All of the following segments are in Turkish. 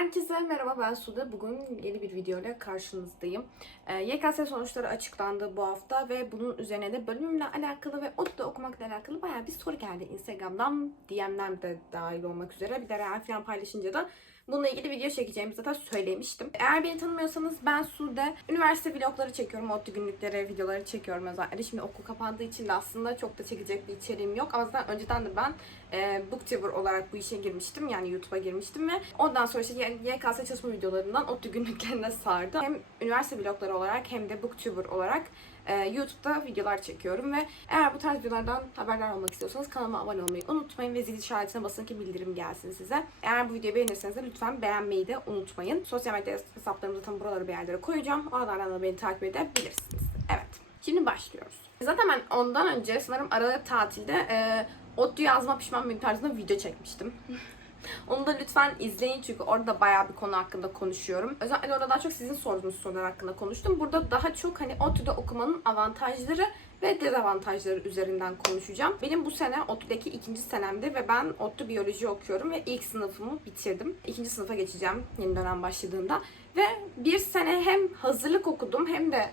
Herkese merhaba ben Sude. Bugün yeni bir video ile karşınızdayım. Ee, YKS sonuçları açıklandı bu hafta ve bunun üzerine de bölümümle alakalı ve ODTÜ'de okumakla alakalı bayağı bir soru geldi Instagram'dan, DM'den de dahil olmak üzere. Bir de real falan paylaşınca da bununla ilgili video çekeceğimi zaten söylemiştim. Eğer beni tanımıyorsanız ben Sude. Üniversite vlogları çekiyorum, ODTÜ günlükleri, videoları çekiyorum özellikle. Şimdi okul kapandığı için de aslında çok da çekecek bir içeriğim yok. Ama zaten önceden de ben e, booktuber olarak bu işe girmiştim. Yani YouTube'a girmiştim ve ondan sonra işte YKS çalışma videolarından ODTÜ günlüklerine sardı. Hem üniversite vlogları olarak hem de booktuber olarak e, YouTube'da videolar çekiyorum ve eğer bu tarz videolardan haberdar olmak istiyorsanız kanalıma abone olmayı unutmayın ve zil işaretine basın ki bildirim gelsin size. Eğer bu videoyu beğenirseniz de lütfen beğenmeyi de unutmayın. Sosyal medya hesaplarımı zaten buraları bir yerlere koyacağım. Oralardan da beni takip edebilirsiniz. Evet. Şimdi başlıyoruz. Zaten ben ondan önce sanırım Aralık tatilde e, ODTÜ yazma pişman mıyım tarzında video çekmiştim. Onu da lütfen izleyin çünkü orada bayağı bir konu hakkında konuşuyorum. Özellikle orada daha çok sizin sorduğunuz sorular hakkında konuştum. Burada daha çok hani ODTÜ'de okumanın avantajları ve dezavantajları üzerinden konuşacağım. Benim bu sene ODTÜ'deki ikinci senemdi ve ben ODTÜ biyoloji okuyorum ve ilk sınıfımı bitirdim. İkinci sınıfa geçeceğim yeni dönem başladığında. Ve bir sene hem hazırlık okudum hem de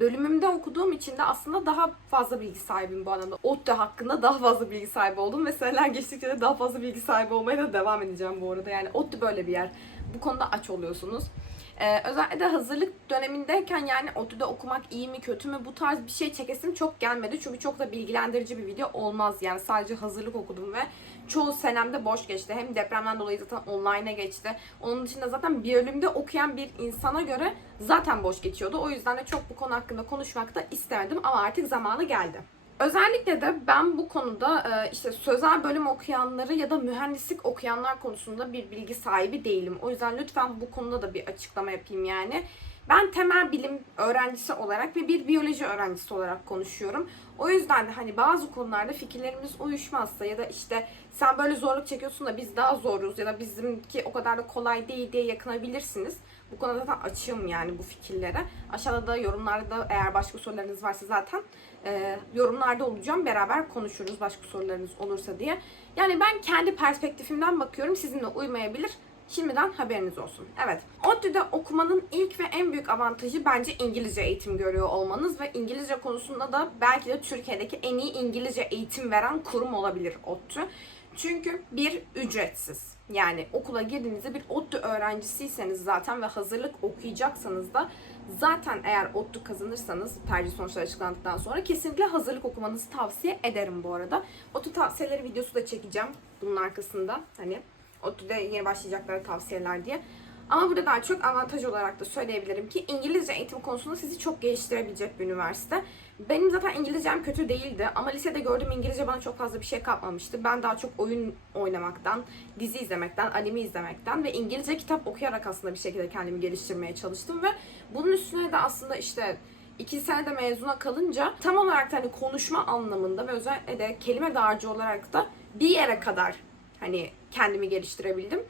bölümümde okuduğum için de aslında daha fazla bilgi sahibiyim bu alanda. ODTÜ hakkında daha fazla bilgi sahibi oldum ve seneler geçtikçe de daha fazla bilgi sahibi olmaya da devam edeceğim bu arada. Yani ODTÜ böyle bir yer. Bu konuda aç oluyorsunuz. Ee, özellikle de hazırlık dönemindeyken yani ODTÜ'de okumak iyi mi kötü mü bu tarz bir şey çekesim çok gelmedi. Çünkü çok da bilgilendirici bir video olmaz yani sadece hazırlık okudum ve çoğu senemde boş geçti. Hem depremden dolayı zaten online'a geçti. Onun dışında zaten bölümde okuyan bir insana göre zaten boş geçiyordu. O yüzden de çok bu konu hakkında konuşmak da istemedim ama artık zamanı geldi. Özellikle de ben bu konuda e, işte sözel bölüm okuyanları ya da mühendislik okuyanlar konusunda bir bilgi sahibi değilim. O yüzden lütfen bu konuda da bir açıklama yapayım yani. Ben temel bilim öğrencisi olarak ve bir biyoloji öğrencisi olarak konuşuyorum. O yüzden de hani bazı konularda fikirlerimiz uyuşmazsa ya da işte sen böyle zorluk çekiyorsun da biz daha zoruz ya da bizimki o kadar da kolay değil diye yakınabilirsiniz. Bu konuda zaten açığım yani bu fikirlere. Aşağıda da yorumlarda eğer başka sorularınız varsa zaten e, yorumlarda olacağım. Beraber konuşuruz başka sorularınız olursa diye. Yani ben kendi perspektifimden bakıyorum. Sizinle uymayabilir. Şimdiden haberiniz olsun. Evet. ODTÜ'de okumanın ilk ve en büyük avantajı bence İngilizce eğitim görüyor olmanız ve İngilizce konusunda da belki de Türkiye'deki en iyi İngilizce eğitim veren kurum olabilir ODTÜ. Çünkü bir ücretsiz. Yani okula girdiğinizde bir ODTÜ öğrencisiyseniz zaten ve hazırlık okuyacaksanız da zaten eğer ODTÜ kazanırsanız tercih sonuçları açıklandıktan sonra kesinlikle hazırlık okumanızı tavsiye ederim bu arada. ODTÜ tavsiyeleri videosu da çekeceğim bunun arkasında. Hani ODTÜ'de yeni başlayacaklara tavsiyeler diye. Ama burada daha çok avantaj olarak da söyleyebilirim ki İngilizce eğitim konusunda sizi çok geliştirebilecek bir üniversite. Benim zaten İngilizcem kötü değildi ama lisede gördüğüm İngilizce bana çok fazla bir şey katmamıştı. Ben daha çok oyun oynamaktan, dizi izlemekten, anime izlemekten ve İngilizce kitap okuyarak aslında bir şekilde kendimi geliştirmeye çalıştım ve bunun üstüne de aslında işte iki senede mezuna kalınca tam olarak da hani konuşma anlamında ve özellikle de kelime dağarcığı olarak da bir yere kadar hani kendimi geliştirebildim.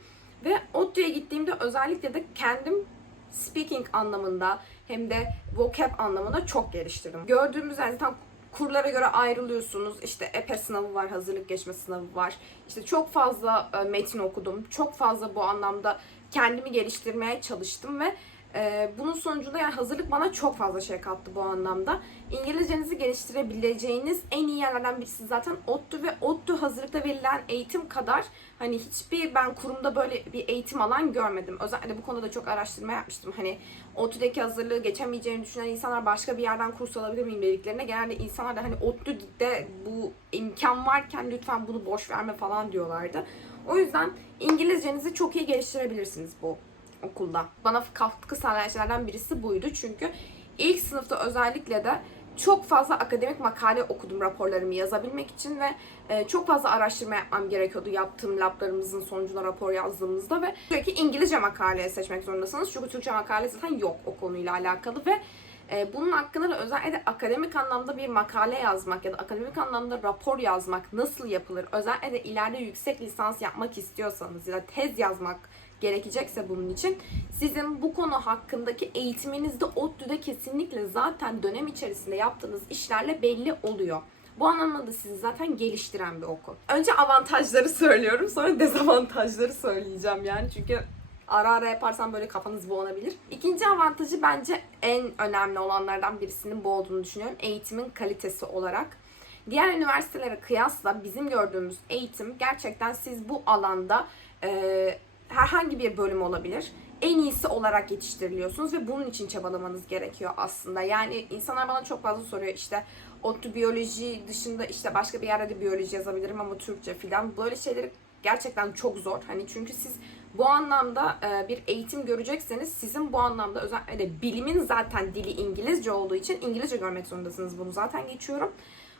Ve ODTÜ'ye gittiğimde özellikle de kendim speaking anlamında hem de vocab anlamında çok geliştirdim. Gördüğümüz yani tam kurlara göre ayrılıyorsunuz. İşte EPE sınavı var, hazırlık geçme sınavı var. İşte çok fazla e, metin okudum. Çok fazla bu anlamda kendimi geliştirmeye çalıştım ve e, bunun sonucunda yani hazırlık bana çok fazla şey kattı bu anlamda. İngilizcenizi geliştirebileceğiniz en iyi yerlerden birisi zaten ODTÜ ve ODTÜ hazırlıkta verilen eğitim kadar hani hiçbir ben kurumda böyle bir eğitim alan görmedim. Özellikle bu konuda da çok araştırma yapmıştım. Hani ODTÜ'deki hazırlığı geçemeyeceğini düşünen insanlar başka bir yerden kurs alabilir miyim dediklerine genelde insanlar da hani ODTÜ'de bu imkan varken lütfen bunu boş verme falan diyorlardı. O yüzden İngilizcenizi çok iyi geliştirebilirsiniz bu okulda. Bana katkı sağlayan şeylerden birisi buydu. Çünkü ilk sınıfta özellikle de çok fazla akademik makale okudum raporlarımı yazabilmek için ve e, çok fazla araştırma yapmam gerekiyordu yaptığım lablarımızın sonucunda rapor yazdığımızda ve sürekli İngilizce makale seçmek zorundasınız. Çünkü Türkçe makale zaten yok o konuyla alakalı ve e, bunun hakkında da özellikle akademik anlamda bir makale yazmak ya da akademik anlamda rapor yazmak nasıl yapılır? Özellikle de ileride yüksek lisans yapmak istiyorsanız ya da tez yazmak gerekecekse bunun için sizin bu konu hakkındaki eğitiminizde ODTÜ'de kesinlikle zaten dönem içerisinde yaptığınız işlerle belli oluyor. Bu anlamda da sizi zaten geliştiren bir okul. Önce avantajları söylüyorum sonra dezavantajları söyleyeceğim yani çünkü ara ara yaparsam böyle kafanız bulanabilir. İkinci avantajı bence en önemli olanlardan birisinin bu olduğunu düşünüyorum. Eğitimin kalitesi olarak. Diğer üniversitelere kıyasla bizim gördüğümüz eğitim gerçekten siz bu alanda e, herhangi bir bölüm olabilir. En iyisi olarak yetiştiriliyorsunuz ve bunun için çabalamanız gerekiyor aslında. Yani insanlar bana çok fazla soruyor işte ODTÜ biyoloji dışında işte başka bir yerde de biyoloji yazabilirim ama Türkçe filan. Böyle şeyleri gerçekten çok zor. Hani çünkü siz bu anlamda e, bir eğitim görecekseniz sizin bu anlamda özellikle bilimin zaten dili İngilizce olduğu için İngilizce görmek zorundasınız. Bunu zaten geçiyorum.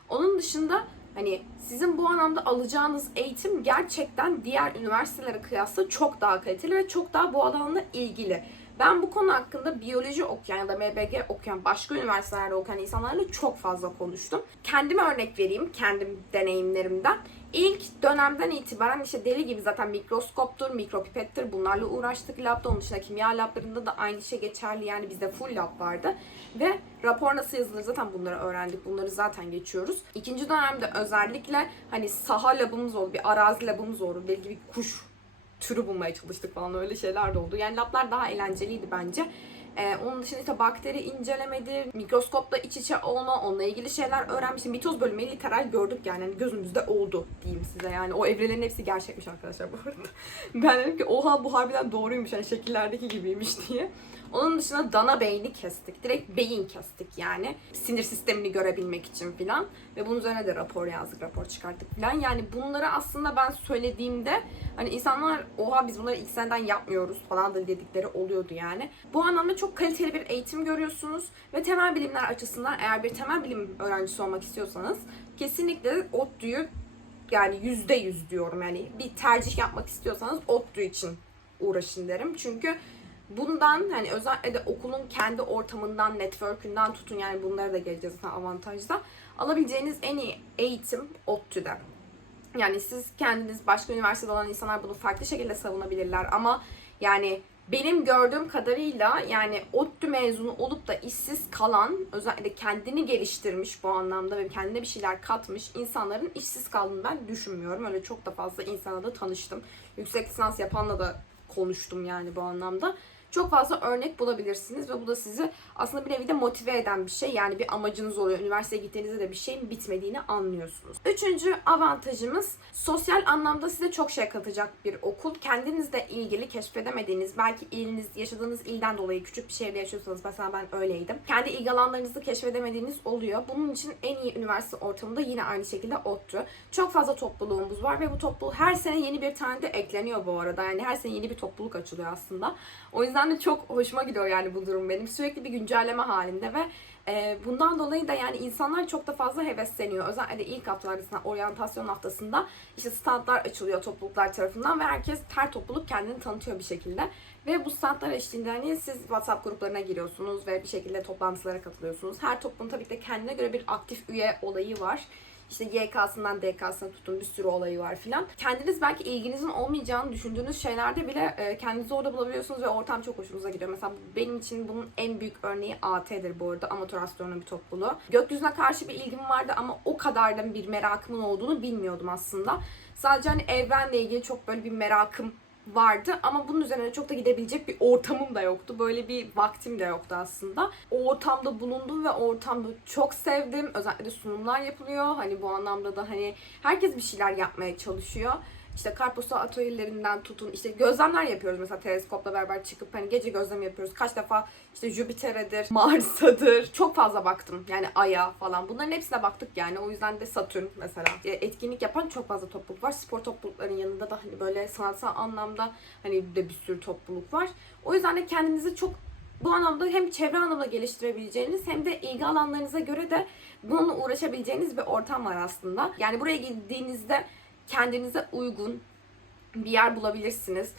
Onun dışında hani sizin bu anlamda alacağınız eğitim gerçekten diğer üniversitelere kıyasla çok daha kaliteli ve çok daha bu alanla ilgili. Ben bu konu hakkında biyoloji okuyan ya da MBG okuyan başka üniversitelerde okuyan insanlarla çok fazla konuştum. Kendime örnek vereyim kendim deneyimlerimden. İlk dönemden itibaren işte deli gibi zaten mikroskoptur, mikropipettir bunlarla uğraştık labda. Onun dışında kimya lablarında da aynı şey geçerli yani bizde full lab vardı. Ve rapor nasıl yazılır zaten bunları öğrendik. Bunları zaten geçiyoruz. İkinci dönemde özellikle hani saha labımız oldu, bir arazi labımız oldu. Deli gibi kuş türü bulmaya çalıştık falan öyle şeyler de oldu. Yani lablar daha eğlenceliydi bence. Ee, onun dışında işte bakteri incelemedir, mikroskopla iç içe olma, onunla ilgili şeyler öğrenmiştim. Mitoz bölümü literal gördük yani hani gözümüzde oldu diyeyim size yani. O evrelerin hepsi gerçekmiş arkadaşlar bu arada. Ben dedim ki oha bu harbiden doğruymuş yani şekillerdeki gibiymiş diye. Onun dışında dana beyni kestik. Direkt beyin kestik yani. Sinir sistemini görebilmek için filan. Ve bunun üzerine de rapor yazdık, rapor çıkarttık filan. Yani bunları aslında ben söylediğimde hani insanlar oha biz bunları ilk seneden yapmıyoruz falan da dedikleri oluyordu yani. Bu anlamda çok kaliteli bir eğitim görüyorsunuz. Ve temel bilimler açısından eğer bir temel bilim öğrencisi olmak istiyorsanız kesinlikle ODTÜ'yü yani yüzde yüz diyorum yani bir tercih yapmak istiyorsanız ODTÜ için uğraşın derim. Çünkü bundan hani özellikle de okulun kendi ortamından, network'ünden tutun yani bunlara da geleceğiz avantajda. Alabileceğiniz en iyi eğitim ODTÜ'de. Yani siz kendiniz başka üniversitede olan insanlar bunu farklı şekilde savunabilirler ama yani benim gördüğüm kadarıyla yani ODTÜ mezunu olup da işsiz kalan, özellikle kendini geliştirmiş bu anlamda ve kendine bir şeyler katmış insanların işsiz kaldığını ben düşünmüyorum. Öyle çok da fazla insana da tanıştım. Yüksek lisans yapanla da konuştum yani bu anlamda. Çok fazla örnek bulabilirsiniz ve bu da sizi aslında bir nevi de motive eden bir şey. Yani bir amacınız oluyor. Üniversiteye gittiğinizde de bir şeyin bitmediğini anlıyorsunuz. Üçüncü avantajımız sosyal anlamda size çok şey katacak bir okul. Kendinizle ilgili keşfedemediğiniz, belki iliniz, yaşadığınız ilden dolayı küçük bir şehirde yaşıyorsanız mesela ben öyleydim. Kendi ilgi alanlarınızı keşfedemediğiniz oluyor. Bunun için en iyi üniversite ortamında yine aynı şekilde ODTÜ. Çok fazla topluluğumuz var ve bu topluluğu her sene yeni bir tane de ekleniyor bu arada. Yani her sene yeni bir topluluk açılıyor aslında. O yüzden de çok hoşuma gidiyor yani bu durum benim. Sürekli bir güncelleme halinde ve e, bundan dolayı da yani insanlar çok da fazla hevesleniyor. Özellikle ilk haftalarda, oryantasyon haftasında işte standlar açılıyor topluluklar tarafından ve herkes her topluluk kendini tanıtıyor bir şekilde. Ve bu standlar eşliğinde hani siz WhatsApp gruplarına giriyorsunuz ve bir şekilde toplantılara katılıyorsunuz. Her toplumun tabii ki de kendine göre bir aktif üye olayı var. İşte YK'sından DK'sına tutun bir sürü olayı var filan. Kendiniz belki ilginizin olmayacağını düşündüğünüz şeylerde bile e, kendinizi orada bulabiliyorsunuz ve ortam çok hoşunuza gidiyor. Mesela benim için bunun en büyük örneği AT'dir bu arada. Amatör astronomi topluluğu. Gökyüzüne karşı bir ilgim vardı ama o kadar da bir merakımın olduğunu bilmiyordum aslında. Sadece hani evrenle ilgili çok böyle bir merakım vardı ama bunun üzerine çok da gidebilecek bir ortamım da yoktu. Böyle bir vaktim de yoktu aslında. O ortamda bulundum ve o ortamda çok sevdim. Özellikle sunumlar yapılıyor. Hani bu anlamda da hani herkes bir şeyler yapmaya çalışıyor. İşte karposa atölyelerinden tutun işte gözlemler yapıyoruz mesela teleskopla beraber çıkıp hani gece gözlem yapıyoruz. Kaç defa işte Jüpiter'edir, Mars'adır. Çok fazla baktım yani Ay'a falan. Bunların hepsine baktık yani. O yüzden de Satürn mesela. E, Etkinlik yapan çok fazla topluluk var. Spor toplulukların yanında da hani böyle sanatsal anlamda hani de bir sürü topluluk var. O yüzden de kendinizi çok bu anlamda hem çevre anlamda geliştirebileceğiniz hem de ilgi alanlarınıza göre de bununla uğraşabileceğiniz bir ortam var aslında. Yani buraya gittiğinizde kendinize uygun bir yer bulabilirsiniz.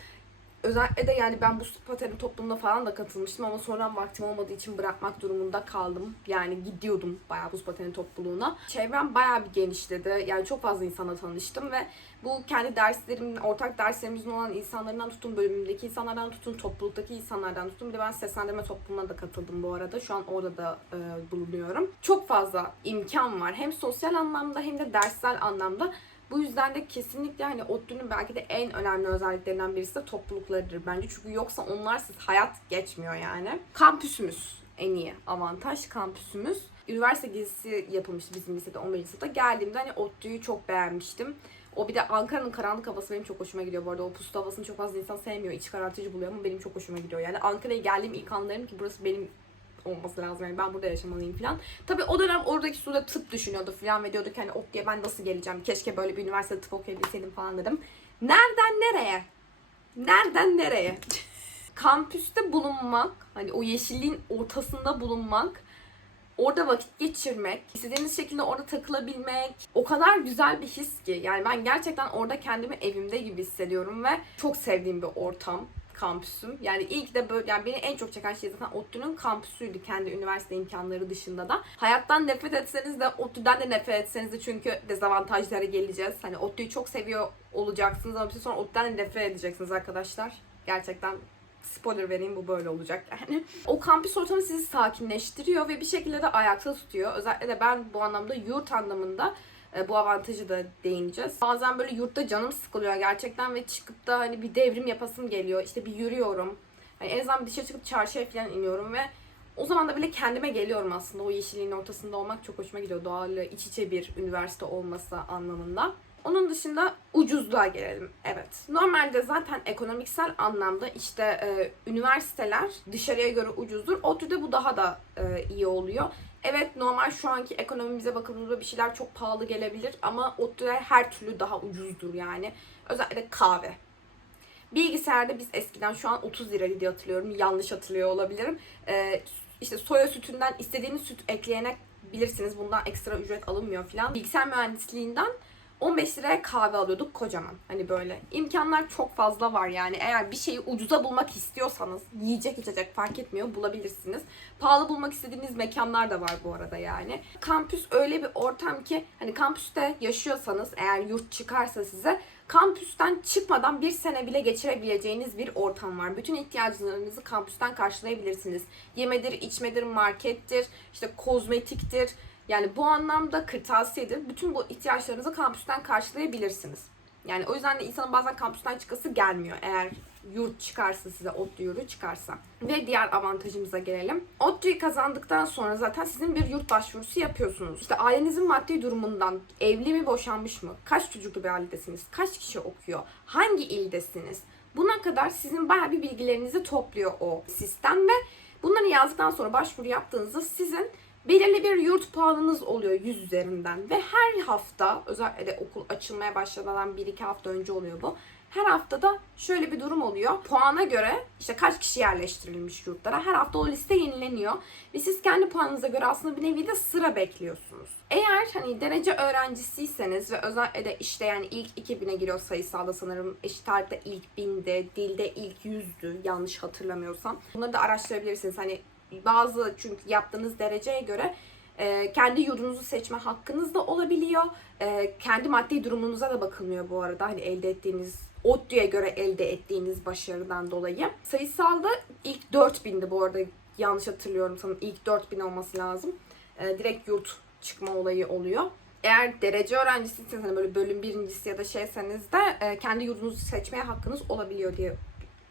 Özellikle de yani ben bu pateni toplumuna falan da katılmıştım ama sonradan vaktim olmadığı için bırakmak durumunda kaldım. Yani gidiyordum bayağı buz pateni topluluğuna. Çevrem bayağı bir genişledi. Yani çok fazla insana tanıştım ve bu kendi derslerimin, ortak derslerimizin olan insanlardan tutun, bölümümdeki insanlardan tutun, topluluktaki insanlardan tutun. Bir de ben seslendirme topluluğuna da katıldım bu arada. Şu an orada da e, bulunuyorum. Çok fazla imkan var. Hem sosyal anlamda hem de derssel anlamda. Bu yüzden de kesinlikle hani ODTÜ'nün belki de en önemli özelliklerinden birisi de topluluklarıdır bence. Çünkü yoksa onlarsız hayat geçmiyor yani. Kampüsümüz en iyi avantaj kampüsümüz. Üniversite gezisi yapılmıştı bizim lisede 11. sınıfta. Geldiğimde hani ODTÜ'yü çok beğenmiştim. O bir de Ankara'nın karanlık havası benim çok hoşuma gidiyor bu arada. O puslu havasını çok fazla insan sevmiyor. iç karartıcı buluyor ama benim çok hoşuma gidiyor. Yani Ankara'ya geldiğim ilk anlarım ki burası benim olması lazım. Yani ben burada yaşamalıyım falan. Tabii o dönem oradaki Suda tıp düşünüyordu falan ve diyordu ki hani ODTÜ'ye ben nasıl geleceğim? Keşke böyle bir üniversitede tıp okuyabilseydim falan dedim. Nereden nereye? Nereden nereye? Kampüste bulunmak, hani o yeşilliğin ortasında bulunmak, orada vakit geçirmek, istediğiniz şekilde orada takılabilmek o kadar güzel bir his ki. Yani ben gerçekten orada kendimi evimde gibi hissediyorum ve çok sevdiğim bir ortam kampüsüm. Yani ilk de böyle yani beni en çok çeken şey zaten ODTÜ'nün kampüsüydü kendi üniversite imkanları dışında da. Hayattan nefret etseniz de ODTÜ'den de nefret etseniz de çünkü dezavantajlara geleceğiz. Hani ODTÜ'yü çok seviyor olacaksınız ama bir sonra ODTÜ'den de nefret edeceksiniz arkadaşlar. Gerçekten spoiler vereyim bu böyle olacak yani. O kampüs ortamı sizi sakinleştiriyor ve bir şekilde de ayakta tutuyor. Özellikle de ben bu anlamda yurt anlamında bu avantajı da değineceğiz. Bazen böyle yurtta canım sıkılıyor gerçekten ve çıkıp da hani bir devrim yapasım geliyor. İşte bir yürüyorum. Hani en azından bir dışarı çıkıp çarşıya falan iniyorum ve o zaman da bile kendime geliyorum aslında. O yeşilliğin ortasında olmak çok hoşuma gidiyor. Doğayla iç içe bir üniversite olması anlamında. Onun dışında ucuzluğa gelelim. Evet. Normalde zaten ekonomiksel anlamda işte e, üniversiteler dışarıya göre ucuzdur. ODTÜ'de bu daha da e, iyi oluyor. Evet normal şu anki ekonomimize bakıldığında bir şeyler çok pahalı gelebilir ama ODTÜ'de her türlü daha ucuzdur yani. Özellikle kahve. Bilgisayarda biz eskiden şu an 30 liraydı diye hatırlıyorum. Yanlış hatırlıyor olabilirim. Ee, işte soya sütünden istediğiniz süt ekleyebilirsiniz. Bundan ekstra ücret alınmıyor falan. Bilgisayar mühendisliğinden 15 liraya kahve alıyorduk kocaman. Hani böyle. imkanlar çok fazla var yani. Eğer bir şeyi ucuza bulmak istiyorsanız yiyecek içecek fark etmiyor bulabilirsiniz. Pahalı bulmak istediğiniz mekanlar da var bu arada yani. Kampüs öyle bir ortam ki hani kampüste yaşıyorsanız eğer yurt çıkarsa size kampüsten çıkmadan bir sene bile geçirebileceğiniz bir ortam var. Bütün ihtiyaçlarınızı kampüsten karşılayabilirsiniz. Yemedir, içmedir, markettir, işte kozmetiktir. Yani bu anlamda kırtasiyedir. Bütün bu ihtiyaçlarınızı kampüsten karşılayabilirsiniz. Yani o yüzden de insanın bazen kampüsten çıkası gelmiyor. Eğer yurt çıkarsa size, ODTÜ yurdu çıkarsa. Ve diğer avantajımıza gelelim. ODTÜ'yü kazandıktan sonra zaten sizin bir yurt başvurusu yapıyorsunuz. İşte ailenizin maddi durumundan, evli mi boşanmış mı, kaç çocuklu bir ailedesiniz, kaç kişi okuyor, hangi ildesiniz, buna kadar sizin bayağı bir bilgilerinizi topluyor o sistem ve bunları yazdıktan sonra başvuru yaptığınızda sizin belirli bir yurt puanınız oluyor 100 üzerinden ve her hafta özellikle okul açılmaya başlamadan 1-2 hafta önce oluyor bu. Her haftada şöyle bir durum oluyor. Puana göre işte kaç kişi yerleştirilmiş yurtlara her hafta o liste yenileniyor. Ve siz kendi puanınıza göre aslında bir nevi de sıra bekliyorsunuz. Eğer hani derece öğrencisiyseniz ve özellikle de işte yani ilk 2000'e giriyor sayısalda sanırım eşit tarihte ilk 1000'de, dilde ilk 100'dü yanlış hatırlamıyorsam. Bunları da araştırabilirsiniz. Hani bazı çünkü yaptığınız dereceye göre e, kendi yurdunuzu seçme hakkınız da olabiliyor. E, kendi maddi durumunuza da bakılmıyor bu arada. Hani elde ettiğiniz ODTÜ'ye göre elde ettiğiniz başarıdan dolayı. Sayısalda ilk 4000'di bu arada yanlış hatırlıyorum sanırım ilk 4000 olması lazım. E, direkt yurt çıkma olayı oluyor. Eğer derece öğrencisiyseniz hani böyle bölüm birincisi ya da şeyseniz de e, kendi yurdunuzu seçmeye hakkınız olabiliyor diye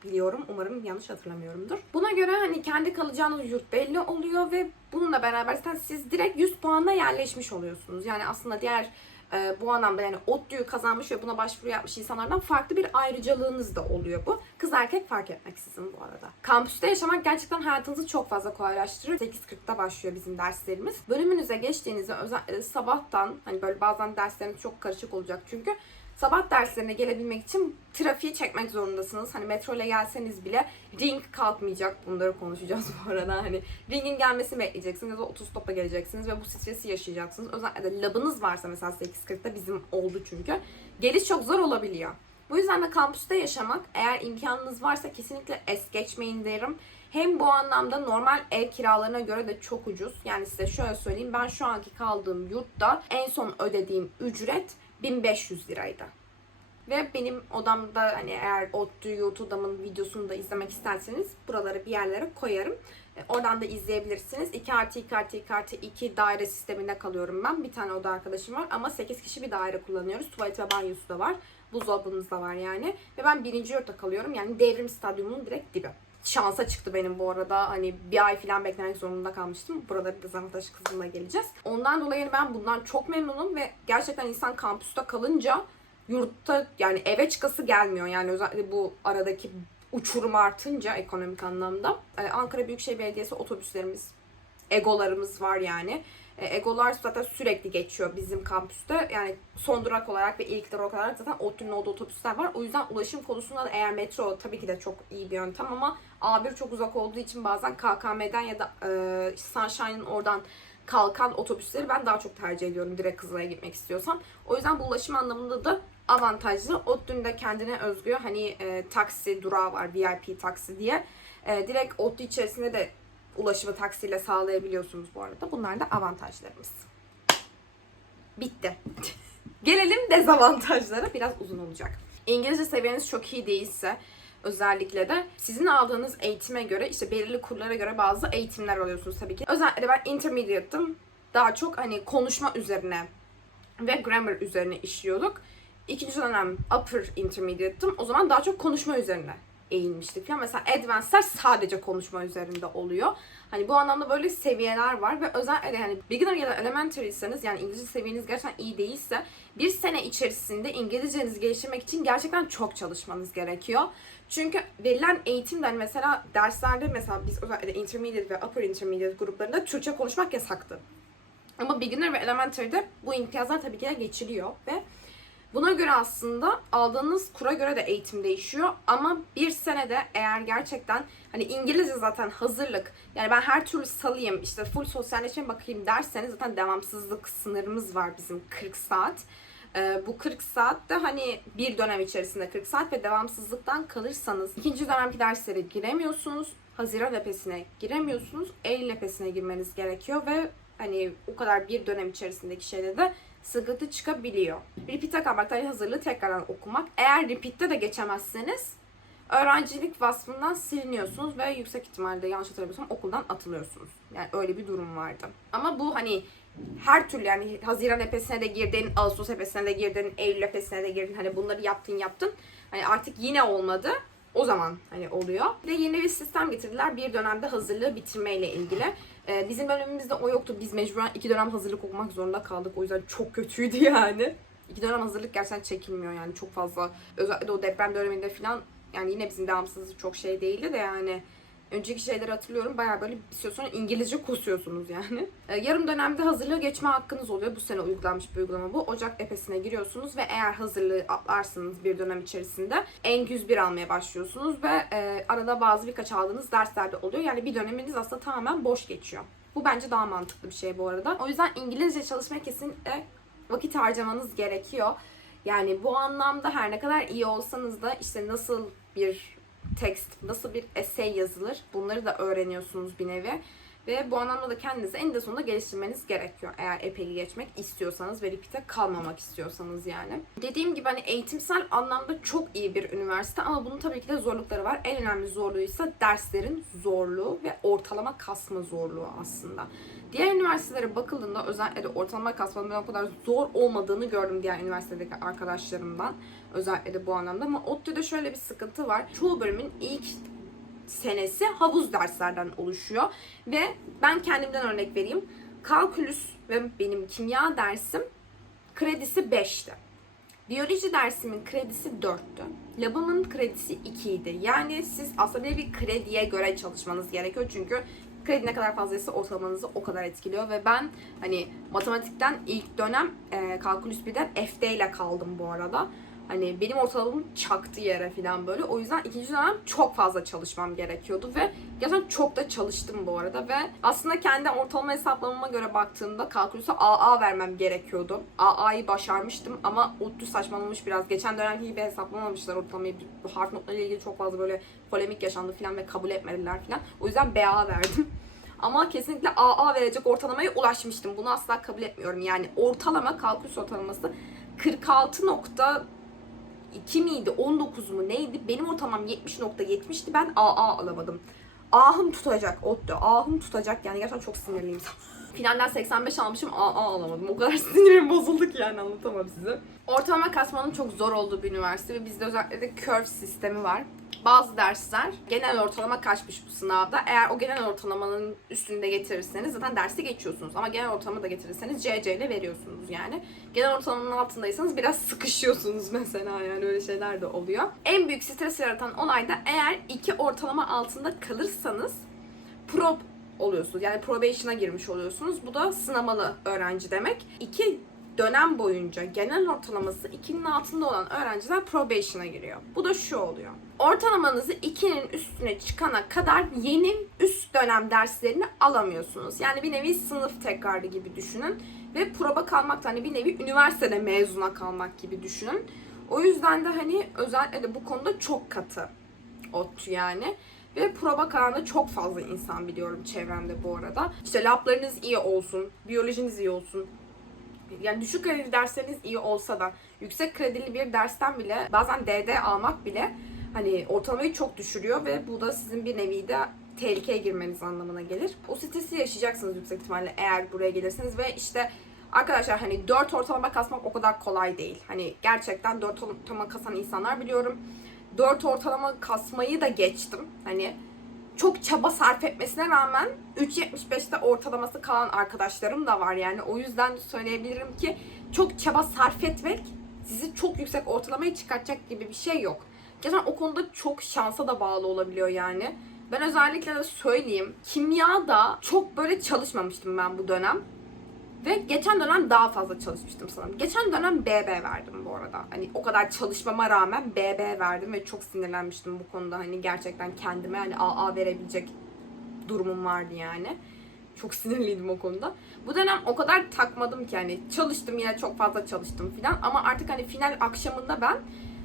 biliyorum. Umarım yanlış hatırlamıyorumdur. Buna göre hani kendi kalacağınız yurt belli oluyor ve bununla beraber zaten siz direkt 100 puanla yerleşmiş oluyorsunuz. Yani aslında diğer e, bu anlamda yani ODTÜ'yü kazanmış ve buna başvuru yapmış insanlardan farklı bir ayrıcalığınız da oluyor bu. Kız erkek fark etmeksizin bu arada. Kampüste yaşamak gerçekten hayatınızı çok fazla kolaylaştırır. 8.40'da başlıyor bizim derslerimiz. Bölümünüze geçtiğinizde özellikle sabahtan hani böyle bazen dersleriniz çok karışık olacak çünkü sabah derslerine gelebilmek için trafiği çekmek zorundasınız. Hani metro ile gelseniz bile ring kalkmayacak. Bunları konuşacağız bu arada. Hani ringin gelmesini bekleyeceksiniz da otostopla geleceksiniz ve bu stresi yaşayacaksınız. Özellikle labınız varsa mesela 8.40'da bizim oldu çünkü. Geliş çok zor olabiliyor. Bu yüzden de kampüste yaşamak eğer imkanınız varsa kesinlikle es geçmeyin derim. Hem bu anlamda normal ev kiralarına göre de çok ucuz. Yani size şöyle söyleyeyim ben şu anki kaldığım yurtta en son ödediğim ücret 1500 liraydı. Ve benim odamda hani eğer ODTÜ YouTube'damın videosunu da izlemek isterseniz buraları bir yerlere koyarım. E, Oradan da izleyebilirsiniz. 2 artı 2 artı 2 artı 2 daire sisteminde kalıyorum ben. Bir tane oda arkadaşım var ama 8 kişi bir daire kullanıyoruz. Tuvalet ve banyosu da var. Buzdolabımız da var yani. Ve ben birinci yurtta kalıyorum. Yani devrim stadyumunun direkt dibi. Şansa çıktı benim bu arada. Hani bir ay falan beklemek zorunda kalmıştım. Burada bir dezavantaj kısmına geleceğiz. Ondan dolayı ben bundan çok memnunum ve gerçekten insan kampüste kalınca yurtta yani eve çıkası gelmiyor. Yani özellikle bu aradaki uçurum artınca ekonomik anlamda. Ee, Ankara Büyükşehir Belediyesi otobüslerimiz, egolarımız var yani. Ee, egolar zaten sürekli geçiyor bizim kampüste. Yani son durak olarak ve ilk durak olarak zaten ODTÜ'nün olduğu otobüsler var. O yüzden ulaşım konusunda da eğer metro tabii ki de çok iyi bir yöntem ama A1 çok uzak olduğu için bazen KKM'den ya da e, Sunshine'ın oradan kalkan otobüsleri ben daha çok tercih ediyorum direkt Kızılay'a gitmek istiyorsam. O yüzden bu ulaşım anlamında da avantajlı. ODTÜ'nün de kendine özgü hani e, taksi durağı var VIP taksi diye. E, direkt ODTÜ içerisinde de ulaşımı taksiyle sağlayabiliyorsunuz bu arada. Bunlar da avantajlarımız. Bitti. Gelelim dezavantajlara. Biraz uzun olacak. İngilizce seviyeniz çok iyi değilse özellikle de sizin aldığınız eğitime göre işte belirli kurlara göre bazı eğitimler alıyorsunuz tabii ki. Özellikle ben intermediate'ım. Daha çok hani konuşma üzerine ve grammar üzerine işliyorduk. İkinci dönem upper intermediate'ım. O zaman daha çok konuşma üzerine eğilmiştik. Yani mesela advanced'ler sadece konuşma üzerinde oluyor. Hani bu anlamda böyle seviyeler var ve özellikle yani beginner ya da elementary'seniz yani İngilizce seviyeniz gerçekten iyi değilse bir sene içerisinde İngilizcenizi geliştirmek için gerçekten çok çalışmanız gerekiyor. Çünkü verilen eğitimden hani mesela derslerde mesela biz özellikle intermediate ve upper intermediate gruplarında Türkçe konuşmak yasaktı. Ama beginner ve elementary'de bu imtiyazlar tabii ki de geçiliyor ve Buna göre aslında aldığınız kura göre de eğitim değişiyor ama bir senede eğer gerçekten hani İngilizce zaten hazırlık yani ben her türlü salayım işte full sosyalleşmeye bakayım derseniz zaten devamsızlık sınırımız var bizim 40 saat. Ee, bu 40 saatte hani bir dönem içerisinde 40 saat ve devamsızlıktan kalırsanız ikinci dönemki derslere giremiyorsunuz. Haziran lepesine giremiyorsunuz. Eylül lepesine girmeniz gerekiyor ve hani o kadar bir dönem içerisindeki şeyde de sıkıntı çıkabiliyor. Repeat'e kalmak, tarih hazırlığı tekrardan okumak. Eğer repeat'te de geçemezseniz öğrencilik vasfından siliniyorsunuz ve yüksek ihtimalle yanlış hatırlamıyorsam okuldan atılıyorsunuz. Yani öyle bir durum vardı. Ama bu hani her türlü yani Haziran epesine de girdin, Ağustos epesine de girdin, Eylül epesine de girdin. Hani bunları yaptın yaptın. Hani artık yine olmadı. O zaman hani oluyor. Bir de yeni bir sistem getirdiler. Bir dönemde hazırlığı bitirmeyle ilgili. Ee, bizim bölümümüzde o yoktu. Biz mecburen iki dönem hazırlık okumak zorunda kaldık. O yüzden çok kötüydü yani. İki dönem hazırlık gerçekten çekilmiyor yani çok fazla. Özellikle o deprem döneminde falan yani yine bizim devamsızlık çok şey değildi de yani önceki şeyleri hatırlıyorum. Bayağı böyle bir süre sonra İngilizce kusuyorsunuz yani. Ee, yarım dönemde hazırlığı geçme hakkınız oluyor. Bu sene uygulanmış bir uygulama bu. Ocak epesine giriyorsunuz ve eğer hazırlığı atlarsınız bir dönem içerisinde en 101 almaya başlıyorsunuz ve e, arada bazı birkaç aldığınız dersler de oluyor. Yani bir döneminiz aslında tamamen boş geçiyor. Bu bence daha mantıklı bir şey bu arada. O yüzden İngilizce çalışmaya kesinlikle vakit harcamanız gerekiyor. Yani bu anlamda her ne kadar iyi olsanız da işte nasıl bir tekst, nasıl bir essay yazılır bunları da öğreniyorsunuz bir nevi. Ve bu anlamda da kendinizi en de sonunda geliştirmeniz gerekiyor. Eğer epey geçmek istiyorsanız ve repeat'e kalmamak istiyorsanız yani. Dediğim gibi hani eğitimsel anlamda çok iyi bir üniversite ama bunun tabii ki de zorlukları var. En önemli zorluğu ise derslerin zorluğu ve ortalama kasma zorluğu aslında. Diğer üniversitelere bakıldığında özellikle de ortalama kasmanın o kadar zor olmadığını gördüm diğer üniversitedeki arkadaşlarımdan. Özellikle de bu anlamda ama ODTÜ'de şöyle bir sıkıntı var. Çoğu bölümün ilk senesi havuz derslerden oluşuyor. Ve ben kendimden örnek vereyim. Kalkülüs ve benim kimya dersim kredisi 5'ti. Biyoloji dersimin kredisi 4'tü. Labımın kredisi 2 idi. Yani siz aslında bir krediye göre çalışmanız gerekiyor. Çünkü kredi ne kadar fazlaysa ortalamanızı o kadar etkiliyor. Ve ben hani matematikten ilk dönem e, kalkülüs 1'den F'de ile kaldım bu arada. Hani benim ortalamam çaktı yere falan böyle. O yüzden ikinci dönem çok fazla çalışmam gerekiyordu ve gerçekten çok da çalıştım bu arada ve aslında kendi ortalama hesaplamama göre baktığımda kalkülüse AA vermem gerekiyordu. AA'yı başarmıştım ama ODTÜ saçmalamış biraz. Geçen dönemki gibi hesaplamamışlar ortalamayı. Bu harf notlarıyla ilgili çok fazla böyle polemik yaşandı falan ve kabul etmediler falan. O yüzden BA verdim. Ama kesinlikle AA verecek ortalamaya ulaşmıştım. Bunu asla kabul etmiyorum. Yani ortalama kalkülüs ortalaması 46 2 miydi 19 mu neydi? Benim ortalamam 70.70'ti ben AA alamadım. Ahım tutacak ODTÜ. Ahım tutacak yani gerçekten çok sinirliyim. Finalden 85 almışım AA alamadım. O kadar sinirim bozuldu ki yani anlatamam size. Ortalama kasmanın çok zor olduğu bir üniversite ve bizde özellikle de curve sistemi var. Bazı dersler genel ortalama kaçmış bu sınavda. Eğer o genel ortalamanın üstünde getirirseniz zaten dersi geçiyorsunuz. Ama genel ortalama da getirirseniz CC ile veriyorsunuz yani. Genel ortalamanın altındaysanız biraz sıkışıyorsunuz mesela yani öyle şeyler de oluyor. En büyük stres yaratan olay da eğer iki ortalama altında kalırsanız prob oluyorsunuz. Yani probation'a girmiş oluyorsunuz. Bu da sınamalı öğrenci demek. İki dönem boyunca genel ortalaması 2'nin altında olan öğrenciler probation'a giriyor. Bu da şu oluyor. Ortalamanızı 2'nin üstüne çıkana kadar yeni üst dönem derslerini alamıyorsunuz. Yani bir nevi sınıf tekrarı gibi düşünün. Ve proba kalmak hani bir nevi üniversitede mezuna kalmak gibi düşünün. O yüzden de hani özellikle de bu konuda çok katı ODTÜ yani. Ve proba kalan da çok fazla insan biliyorum çevremde bu arada. İşte lablarınız iyi olsun, biyolojiniz iyi olsun, yani düşük kredili dersleriniz iyi olsa da yüksek kredili bir dersten bile bazen DD almak bile hani ortalamayı çok düşürüyor ve bu da sizin bir nevi de tehlikeye girmeniz anlamına gelir. O stresi yaşayacaksınız yüksek ihtimalle eğer buraya gelirseniz ve işte arkadaşlar hani 4 ortalama kasmak o kadar kolay değil. Hani gerçekten 4 ortalama kasan insanlar biliyorum. 4 ortalama kasmayı da geçtim. Hani çok çaba sarf etmesine rağmen 3.75'te ortalaması kalan arkadaşlarım da var yani. O yüzden söyleyebilirim ki çok çaba sarf etmek sizi çok yüksek ortalamaya çıkartacak gibi bir şey yok. Gerçekten o konuda çok şansa da bağlı olabiliyor yani. Ben özellikle de söyleyeyim. Kimyada çok böyle çalışmamıştım ben bu dönem. Ve geçen dönem daha fazla çalışmıştım sanırım. Geçen dönem BB verdim bu arada. Hani o kadar çalışmama rağmen BB verdim ve çok sinirlenmiştim bu konuda. Hani gerçekten kendime hani AA verebilecek durumum vardı yani. Çok sinirliydim o konuda. Bu dönem o kadar takmadım ki hani çalıştım yine çok fazla çalıştım filan ama artık hani final akşamında ben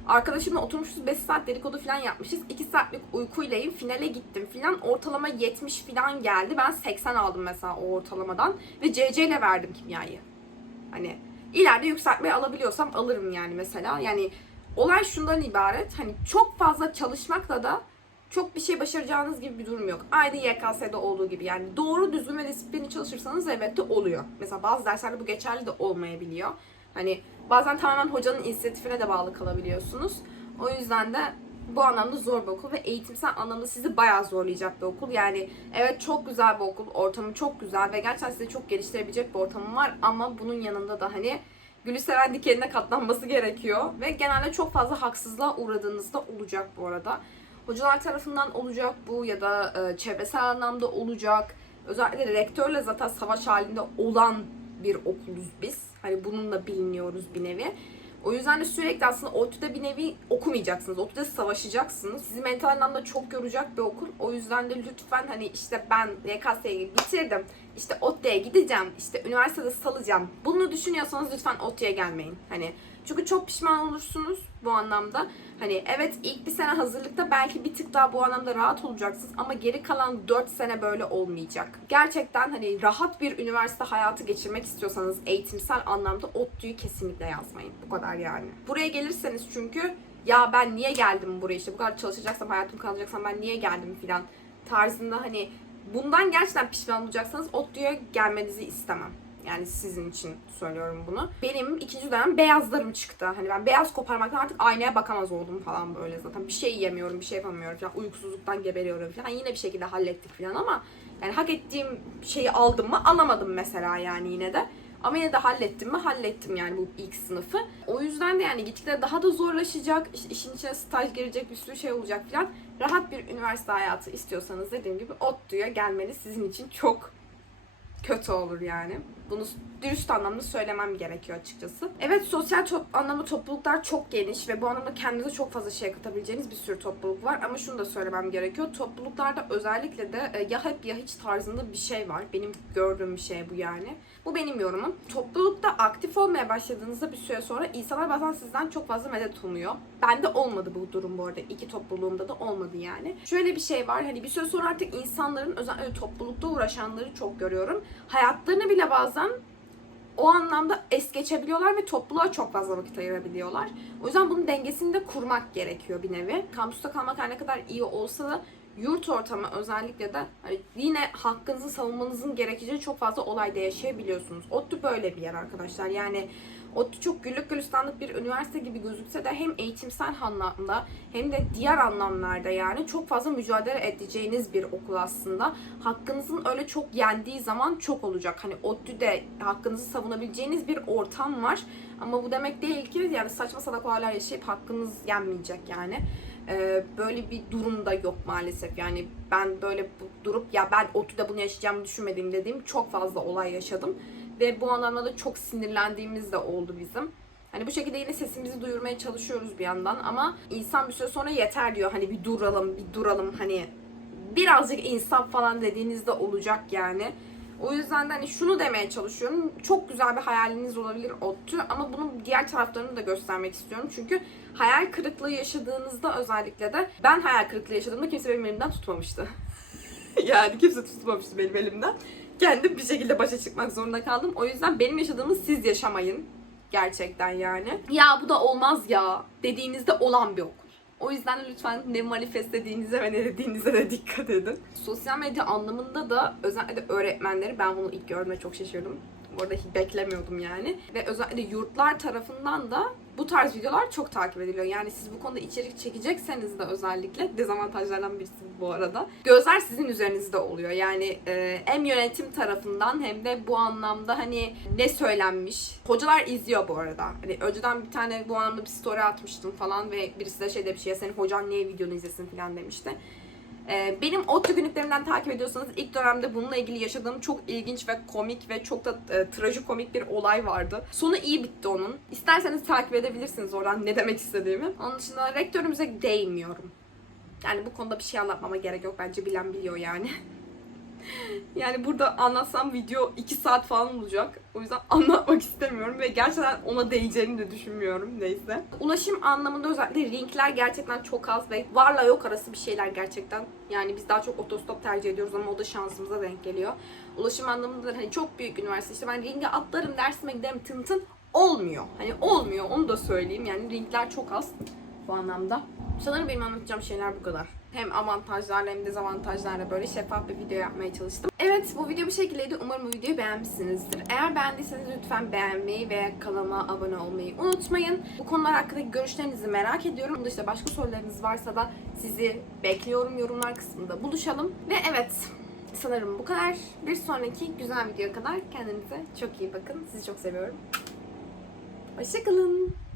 Arkadaşımla oturmuşuz 5 saat dedikodu falan yapmışız. 2 saatlik uykuylayım finale gittim filan. Ortalama 70 filan geldi. Ben 80 aldım mesela o ortalamadan. Ve CC ile verdim kimyayı. Hani ileride yükseltmeyi alabiliyorsam alırım yani mesela. Yani olay şundan ibaret. Hani çok fazla çalışmakla da çok bir şey başaracağınız gibi bir durum yok. Aynı YKS'de olduğu gibi yani doğru düzgün ve disiplinli çalışırsanız elbette oluyor. Mesela bazı derslerde bu geçerli de olmayabiliyor. Hani bazen tamamen hocanın inisiyatifine de bağlı kalabiliyorsunuz. O yüzden de bu anlamda zor bir okul ve eğitimsel anlamda sizi bayağı zorlayacak bir okul. Yani evet çok güzel bir okul, ortamı çok güzel ve gerçekten sizi çok geliştirebilecek bir ortamı var ama bunun yanında da hani gülü seven dikenine katlanması gerekiyor ve genelde çok fazla haksızlığa uğradığınızda olacak bu arada. Hocalar tarafından olacak bu ya da e, çevresel anlamda olacak. Özellikle rektörle zaten savaş halinde olan bir okuluz biz. Hani bununla biliniyoruz bir nevi. O yüzden de sürekli aslında ODTÜ'de bir nevi okumayacaksınız. ODTÜ'de savaşacaksınız. Sizi mental anlamda çok yoracak bir okul. O yüzden de lütfen hani işte ben YKS'yi bitirdim. İşte ODTÜ'ye gideceğim. işte üniversitede salacağım. Bunu düşünüyorsanız lütfen ODTÜ'ye gelmeyin. Hani çünkü çok pişman olursunuz bu anlamda. Hani evet ilk bir sene hazırlıkta belki bir tık daha bu anlamda rahat olacaksınız ama geri kalan 4 sene böyle olmayacak. Gerçekten hani rahat bir üniversite hayatı geçirmek istiyorsanız eğitimsel anlamda ODTÜ'yü kesinlikle yazmayın. Bu kadar yani. Buraya gelirseniz çünkü ya ben niye geldim buraya işte bu kadar çalışacaksam hayatım kalacaksam ben niye geldim filan tarzında hani bundan gerçekten pişman olacaksanız ODTÜ'ye gelmenizi istemem. Yani sizin için söylüyorum bunu. Benim ikinci dönem beyazlarım çıktı. Hani ben beyaz koparmaktan artık aynaya bakamaz oldum falan böyle zaten. Bir şey yemiyorum, bir şey yapamıyorum falan. Uykusuzluktan geberiyorum falan. Yine bir şekilde hallettik falan ama yani hak ettiğim şeyi aldım mı alamadım mesela yani yine de. Ama yine de hallettim mi? Hallettim yani bu ilk sınıfı. O yüzden de yani gitgide daha da zorlaşacak. İşin içine staj girecek bir sürü şey olacak falan. Rahat bir üniversite hayatı istiyorsanız dediğim gibi ODTÜ'ye gelmeniz sizin için çok kötü olur yani. Bunu dürüst anlamda söylemem gerekiyor açıkçası. Evet sosyal top anlamda topluluklar çok geniş ve bu anlamda kendinize çok fazla şey katabileceğiniz bir sürü topluluk var. Ama şunu da söylemem gerekiyor. Topluluklarda özellikle de e, ya hep ya hiç tarzında bir şey var. Benim gördüğüm bir şey bu yani. Bu benim yorumum. Toplulukta aktif olmaya başladığınızda bir süre sonra insanlar bazen sizden çok fazla medet umuyor. Bende olmadı bu durum bu arada. İki topluluğumda da olmadı yani. Şöyle bir şey var. Hani bir süre sonra artık insanların özellikle toplulukta uğraşanları çok görüyorum. Hayatlarını bile bazen o anlamda es geçebiliyorlar ve topluluğa çok fazla vakit ayırabiliyorlar. O yüzden bunun dengesini de kurmak gerekiyor bir nevi. Kampüste kalmak her ne kadar iyi olsa da yurt ortamı özellikle de hani yine hakkınızı savunmanızın gerekeceği çok fazla olayda yaşayabiliyorsunuz. ODTÜ böyle bir yer arkadaşlar. Yani ODTÜ çok güllük gülistanlık bir üniversite gibi gözükse de hem eğitimsel anlamda hem de diğer anlamlarda yani çok fazla mücadele edeceğiniz bir okul aslında. Hakkınızın öyle çok yendiği zaman çok olacak. Hani ODTÜ'de hakkınızı savunabileceğiniz bir ortam var. Ama bu demek değil ki yani saçma salak olaylar yaşayıp hakkınız yenmeyecek yani. Ee, böyle bir durum da yok maalesef. Yani ben böyle durup ya ben ODTÜ'de bunu yaşayacağımı düşünmediğim dediğim çok fazla olay yaşadım. Ve bu anlamda da çok sinirlendiğimiz de oldu bizim. Hani bu şekilde yine sesimizi duyurmaya çalışıyoruz bir yandan ama insan bir süre sonra yeter diyor. Hani bir duralım, bir duralım hani birazcık insaf falan dediğinizde olacak yani. O yüzden de hani şunu demeye çalışıyorum. Çok güzel bir hayaliniz olabilir ODTÜ ama bunun diğer taraflarını da göstermek istiyorum. Çünkü hayal kırıklığı yaşadığınızda özellikle de ben hayal kırıklığı yaşadığımda kimse benim elimden tutmamıştı. yani kimse tutmamıştı benim elimden. Kendim bir şekilde başa çıkmak zorunda kaldım. O yüzden benim yaşadığımı siz yaşamayın. Gerçekten yani. Ya bu da olmaz ya dediğinizde olan bir okul. O yüzden de lütfen ne manifestlediğinize ve ne dediğinize de dikkat edin. Sosyal medya anlamında da özellikle öğretmenleri ben bunu ilk gördüğümde çok şaşırdım. Bu arada hiç beklemiyordum yani. Ve özellikle yurtlar tarafından da bu tarz videolar çok takip ediliyor. Yani siz bu konuda içerik çekecekseniz de özellikle dezavantajlardan birisi bu arada. Gözler sizin üzerinizde oluyor. Yani e, hem yönetim tarafından hem de bu anlamda hani ne söylenmiş. Hocalar izliyor bu arada. Hani önceden bir tane bu anlamda bir story atmıştım falan ve birisi de şey demiş ya senin hocan niye videonu izlesin falan demişti. Ee, Benim ODTÜ günlüklerimden takip ediyorsanız ilk dönemde bununla ilgili yaşadığım çok ilginç ve komik ve çok da e, trajikomik bir olay vardı. Sonu iyi bitti onun. İsterseniz takip edebilirsiniz oradan ne demek istediğimi. Onun dışında rektörümüze değmiyorum. Yani bu konuda bir şey anlatmama gerek yok. Bence bilen biliyor yani. Yani burada anlatsam video 2 saat falan olacak. O yüzden anlatmak istemiyorum ve gerçekten ona değeceğini de düşünmüyorum neyse. Ulaşım anlamında özellikle linkler gerçekten çok az ve varla yok arası bir şeyler gerçekten. Yani biz daha çok otostop tercih ediyoruz ama o da şansımıza denk geliyor. Ulaşım anlamında da hani çok büyük üniversite işte ben ringe atlarım dersime giderim tın tın olmuyor. Hani olmuyor onu da söyleyeyim yani linkler çok az bu anlamda. Sanırım benim anlatacağım şeyler bu kadar. Hem avantajlarla hem dezavantajlarla böyle şeffaf bir video yapmaya çalıştım. Evet bu video bu şekildeydi. Umarım bu videoyu beğenmişsinizdir. Eğer beğendiyseniz lütfen beğenmeyi ve kanalıma abone olmayı unutmayın. Bu konular hakkındaki görüşlerinizi merak ediyorum. Bunun dışında başka sorularınız varsa da sizi bekliyorum yorumlar kısmında buluşalım. Ve evet sanırım bu kadar. Bir sonraki güzel videoya kadar kendinize çok iyi bakın. Sizi çok seviyorum. Hoşçakalın.